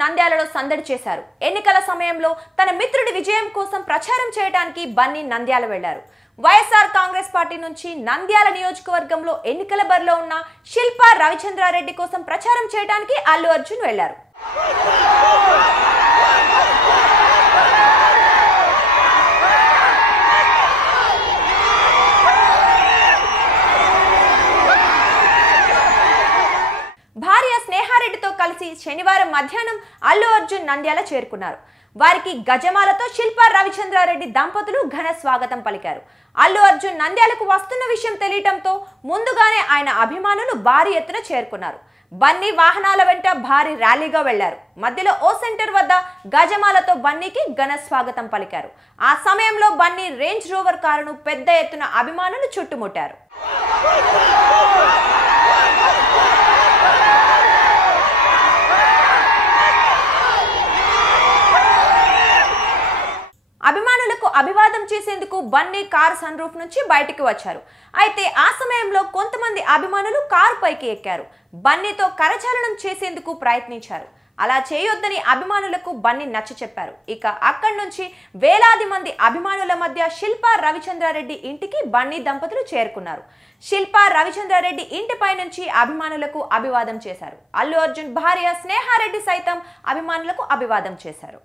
అర్జున్ నంద్యాలలో సందడి చేశారు. ఎన్నికల సమయంలో తన మిత్రుడి విజయం కోసం ప్రచారం చేయడానికి బన్నీ నంద్యాల వెళ్లారు. వైఎస్ఆర్ కాంగ్రెస్ పార్టీ నుంచి నంద్యాల నియోజకవర్గంలో ఎన్నికల బరిలో ఉన్న శిల్పా రవిచంద్రారెడ్డి కోసం ప్రచారం చేయడానికి అల్లు అర్జున్ వెళ్లారు. భార్య స్నేహారెడ్డితో కలిసి శనివారం మధ్యాహ్నం అల్లు అర్జున్ నంద్యాల చేరుకున్నారు. వారికి గజమాలతో శిల్పా రవిచంద్రారెడ్డి దంపతులు ఘన స్వాగతం పలికారు. అల్లు అర్జున్ నంద్యాలకు వస్తున్న విషయం తెలియటంతో ముందుగానే ఆయన అభిమానులు భారీ ఎత్తున చేరుకున్నారు. బన్నీ వాహనాల వెంట భారీ ర్యాలీగా వెళ్లారు. మధ్యలో ఓ సెంటర్ వద్ద గజమాలతో బన్నీకి ఘన స్వాగతం పలికారు. ఆ సమయంలో బన్నీ రేంజ్ రోవర్ కారును పెద్ద ఎత్తున అభిమానులు చుట్టుముట్టారు. అభిమానులకు అభివాదం చేసేందుకు బన్నీ కారు సన్ రూఫ్ నుంచి బయటికి వచ్చారు. అయితే ఆ సమయంలో కొంతమంది అభిమానులు కారు పైకి ఎక్కారు. బన్నీతో కరచాలనం చేసేందుకు ప్రయత్నించారు. అలా చేయొద్దని అభిమానులకు బన్నీ నచ్చ చెప్పారు. ఇక అక్కడి నుంచి వేలాది మంది అభిమానుల మధ్య శిల్పా రవిచంద్రారెడ్డి ఇంటికి బన్నీ దంపతులు చేరుకున్నారు. శిల్పా రవిచంద్రారెడ్డి ఇంటిపై నుంచి అభిమానులకు అభివాదం చేశారు. అల్లు అర్జున్ భార్య స్నేహారెడ్డి సైతం అభిమానులకు అభివాదం చేశారు.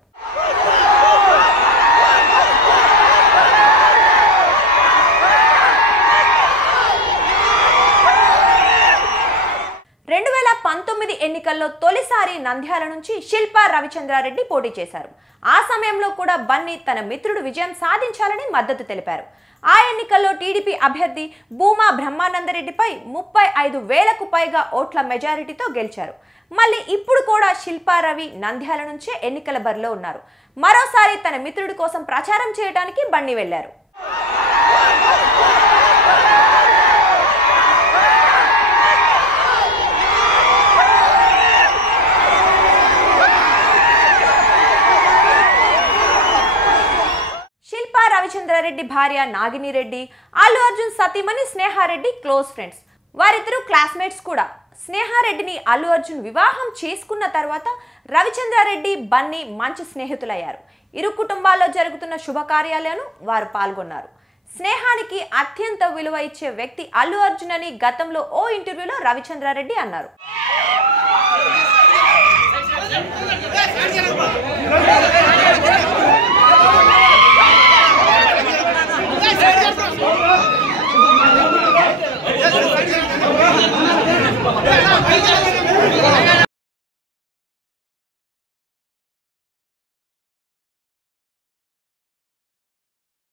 2019 ఎన్నికల్లో తొలిసారి నంద్యాల నుంచి శిల్పా రవిచంద్రారెడ్డి పోటీ చేశారు. ఆ సమయంలో కూడా బన్నీ తన మిత్రుడు విజయం సాధించాలని మద్దతు తెలిపారు. ఆ ఎన్నికల్లో టీడీపీ అభ్యర్థి భూమా బ్రహ్మానందరెడ్డిపై 35,000కు పైగా ఓట్ల మెజారిటీతో గెలిచారు. మళ్ళీ ఇప్పుడు కూడా శిల్పా రవి నంద్యాల నుంచే ఎన్నికల బరిలో ఉన్నారు. మరోసారి తన మిత్రుడి కోసం ప్రచారం చేయడానికి బన్నీ వెళ్లారు. శిల్పా రవిచంద్రారెడ్డి భార్య నాగిని రెడ్డి, అల్లు అర్జున్ సతీమణి స్నేహారెడ్డి క్లోజ్ ఫ్రెండ్స్. వారిద్దరూ క్లాస్మేట్స్ కూడా. స్నేహారెడ్డిని అల్లు అర్జున్ వివాహం చేసుకున్న తర్వాత రవిచంద్రారెడ్డి, బన్నీ మంచి స్నేహితులయ్యారు. ఇరు కుటుంబాల్లో జరుగుతున్న శుభకార్యాలను వారు పాల్గొన్నారు. స్నేహానికి అత్యంత విలువ ఇచ్చే వ్యక్తి అల్లు అర్జున్ అని గతంలో ఓ ఇంటర్వ్యూలో రవిచంద్రారెడ్డి అన్నారు.